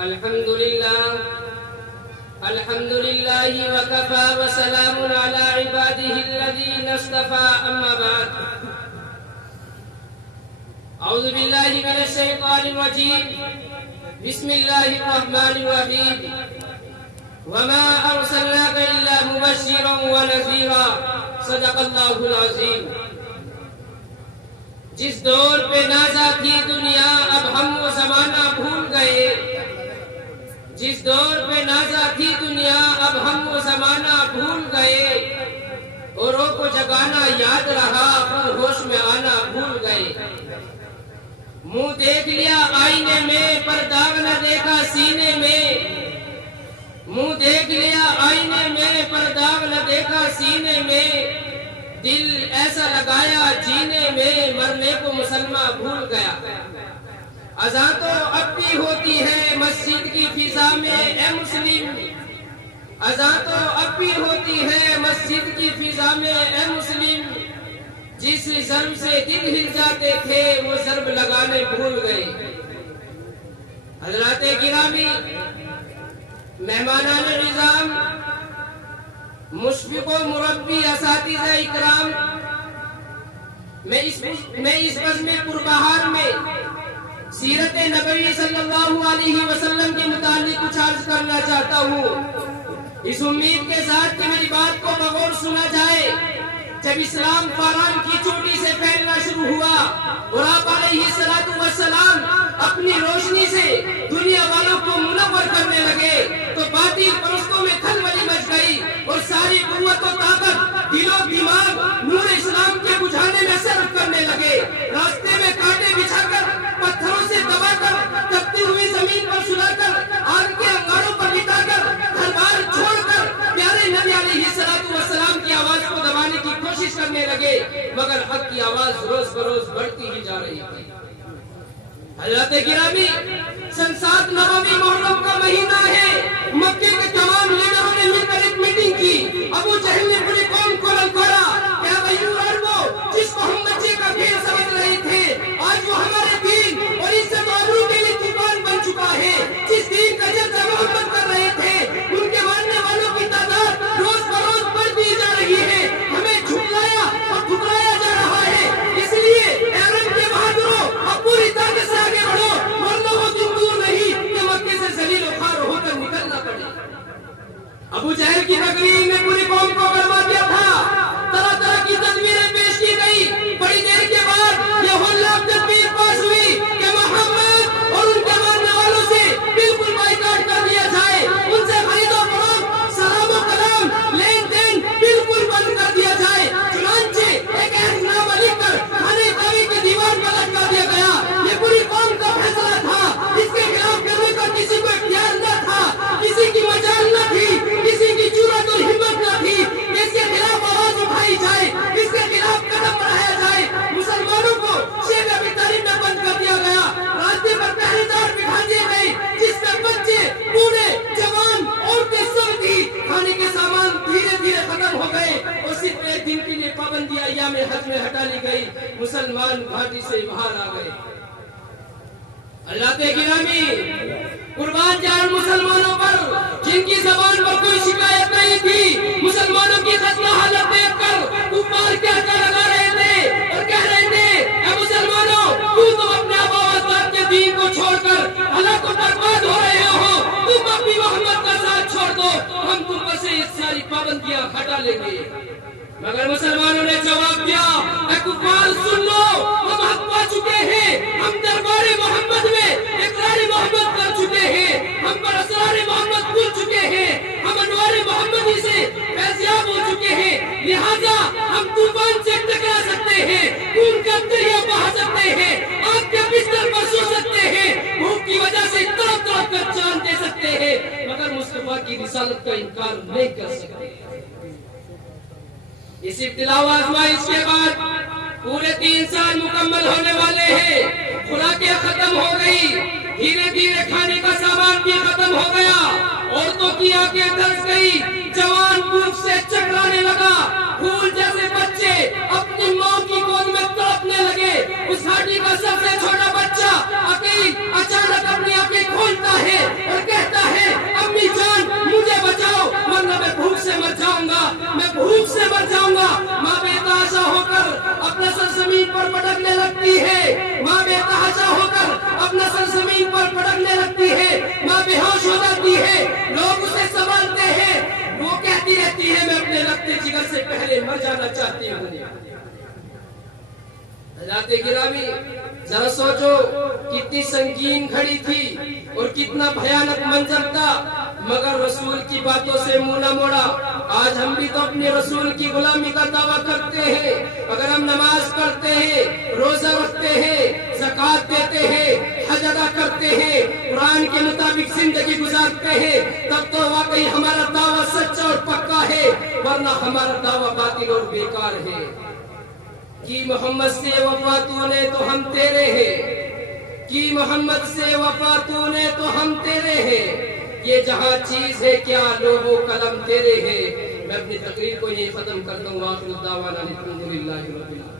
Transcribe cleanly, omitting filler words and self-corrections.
الحمد لله وكفى وسلام على عباده الذين اصطفى أما بعد أعوذ بالله من الشيطان الرجيم بسم الله الرحمن الرحيم وما أرسلناك إلا مبشرا ونذيرا صدق الله العظيم. جس دور پہ نازا تھی دنیا اب ہم وہ زمانہ بھول گئے. جس دور پہ نازا تھی دنیا اب ہم وہ زمانہ بھول گئے. اوروں کو جگانا یاد رہا پر ہوش میں آنا بھول گئے. منہ دیکھ لیا آئینے میں پر داغ نہ دیکھا سینے میں. منہ دیکھ لیا آئینے میں پر داغ نہ دیکھا سینے میں. دل ایسا لگایا جینے میں مرنے کو مسلمان بھول گیا. اذان تو اب بھی ہوتی ہے مسجد کی فضا میں اے مسلم. اذان تو اب بھی ہوتی ہے مسجد کی فضا میں اے مسلم. جس ضرب سے دل ہل جاتے تھے وہ ضرب لگانے بھول گئے. حضرات گرامی، مہمانان نظام، مشفق و مربی اساتذہ اکرام، میں اس بزم پربہار میں سیرت نبوی صلی اللہ علیہ وسلم کے متعلق کچھ عرض کرنا چاہتا ہوں، اس امید کے ساتھ کہ میری بات کو بغور سنا جائے. جب اسلام فاران کی چوٹی سے پھیلنا شروع ہوا اور آپ علیہ السلام اپنی روشنی سے دنیا والوں کو منور کرنے لگے تو باطل پرستوں میں کھلبلی مچ گئی اور ساری قوت و طاقت دل و دماغ نور اسلام کے بجھانے میں صرف کرنے لگے. راستے میں کانٹے بچھا کر، پتھروں سے دبا کر، تپتی ہوئی زمین پر سلا کر، آگ کے انگاروں پر لٹا کر، گھر بار چھوڑ کر پیارے نبی علیہ السلام کی آواز کو دبانے کی کوشش کرنے لگے، مگر حق کی آواز روز بروز بڑھتی ہی جا رہی تھی. حضرات گرامی، سن 7 نومبر محرم کا مہینہ ہے. مکے کے تمام لیڈروں نے مل کر ایک میٹنگ کی. ابو جہل نے پوری قوم کو للکارا، کیا بھائیو عربو، جس کو ہم بچے کا کھیل سمجھ رہے تھے آج وہ ہمارے دین اور عزت و آبرو کے لیے طوفان بن چکا ہے. جس دین کا جلسہ محمد کر رہے تھے ان کے ماننے والوں کی تعداد روز بروز بڑھتی جا رہی ہے. ہمیں جھٹلایا اور ٹھکرایا جا رہا ہے. اس لیے عرب کے بہادروں اب پوری طاقت سے آگے بڑھو، ورنہ وہ دن دور نہیں کہ مکے سے ذلیل و خوار ہو کر نکلنا پڑے. ابو جہل کی تقریر نے پوری قوم کو برباد کیا تھا. طرح طرح کی تدبیریں پیش کی گئی. بڑی دیر کے بعد یہ ہولناک تدبیر پاس ہوئی کہ محمد اور ان کے ماننے والوں سے بالکل بائیکاٹ کر دیا جائے. ان سے خرید و فروخت، سلام و کلام، لین دین بالکل بند کر دیا جائے. چنانچہ ایک عہد نامہ لکھ کر خانہ کعبہ کی دیوار پر لٹکا دیا گیا. یہ پوری قوم کا فیصلہ تھا. اس کے خلاف کرنے کا کسی کو اختیار نہ تھا، کسی کی مجال نہ تھی، کسی کی جرأت اور ہمت نہ تھی کہ اس کے خلاف آواز اٹھائی جائے، اس کے خلاف قدم بڑھایا جائے. مسلمانوں کو شیخ ابی طالب میں بند کر دیا گیا. راستے پر پہرے دار بٹھا دیے گئے جس میں بچے، بوڑھے، جوان، عورتیں سب تھی. کھانے کے سامان دھیرے دھیرے ختم ہو گئے اور صرف ایک دن کے لیے پابندی ایام حج میں ہٹا لی گئی. مسلمان گھاٹی سے باہر آ گئے. اللہ کے گرامی، قربان جان مسلمانوں پر جن کی زبان پر کوئی شکایت نہیں تھی، مسلمانوں کی خستہ حالت دیکھ کر کفار کہتا لگا رہے تھے اور کہہ رہے تھے اے مسلمانوں، تم اپنے آبا و اجداد کے دین کو چھوڑ کر ہلاک و برباد ہو رہے ہو. تم اپنی محمد کا ساتھ چھوڑ دو، ہم تم پر سے یہ ساری پابندیاں ہٹا لیں گے. مگر مسلمانوں نے جواب دیا اے کفار سن لو، ہم حق پا چکے ہیں. ہم دربار محمد میں اقرار محمد کر چکے ہیں. ہم پر اسرار محمد کھل چکے ہیں. ہم انوار محمدی سے فیضیاب ہو چکے ہیں. لہذا ہم طوفان سے ٹکرا سکتے ہیں، خون کا دریا بہا سکتے ہیں، آگ کے بستر پر سو سکتے ہیں، بھوک کی وجہ سے تڑپ تڑپ کر جان دے سکتے ہیں، مگر مصطفیٰ کی رسالت کا انکار نہیں کر سکتے. اس ابتلا و آزمائش کے بعد پورے 3 سال مکمل ہونے والے ہیں. خوراکیں ختم ہو گئی، دھیرے دھیرے کھانے کا سامان بھی ختم ہو گیا. عورتوں کی آنکھیں دھنس گئی، جوان بھوک سے چکرانے لگا. پھول جیسے بچے اپنی ماں کی گود میں تڑپنے لگے. اس گھاٹی کا سب سے چھوٹا بچہ عقیل اچانک اپنی آنکھیں کھولتا ہے اور جانا چاہتی ہوں۔ حضرات گرامی ذرا سوچو کتنی سنگین گھڑی تھی اور کتنا بھیانک منظر تھا، مگر رسول کی باتوں سے منہ نہ موڑا۔ آج ہم بھی تو اپنے رسول کی غلامی کا دعویٰ کرتے ہیں، اگر ہم نماز پڑھتے ہیں، روزہ رکھتے ہیں، زکوٰۃ دیتے ہیں، حج ادا کرتے ہیں، قرآن کے مطابق زندگی گزارتے ہیں، تب تو واقعی ہمارا دعویٰ سچا اور پکا ہے، ورنہ ہمارا دعویٰ باطل اور بیکار ہے۔ کی محمد سے وفا تو نے تو ہم تیرے ہیں، کی محمد سے وفا تو نے تو ہم تیرے ہیں، یہ جہاں چیز ہے کیا لوح و قلم تیرے ہیں۔ میں اپنی تقریر کو یہی ختم کرتا ہوں۔ آخر دعوانا الحمدللہ رب العالمین۔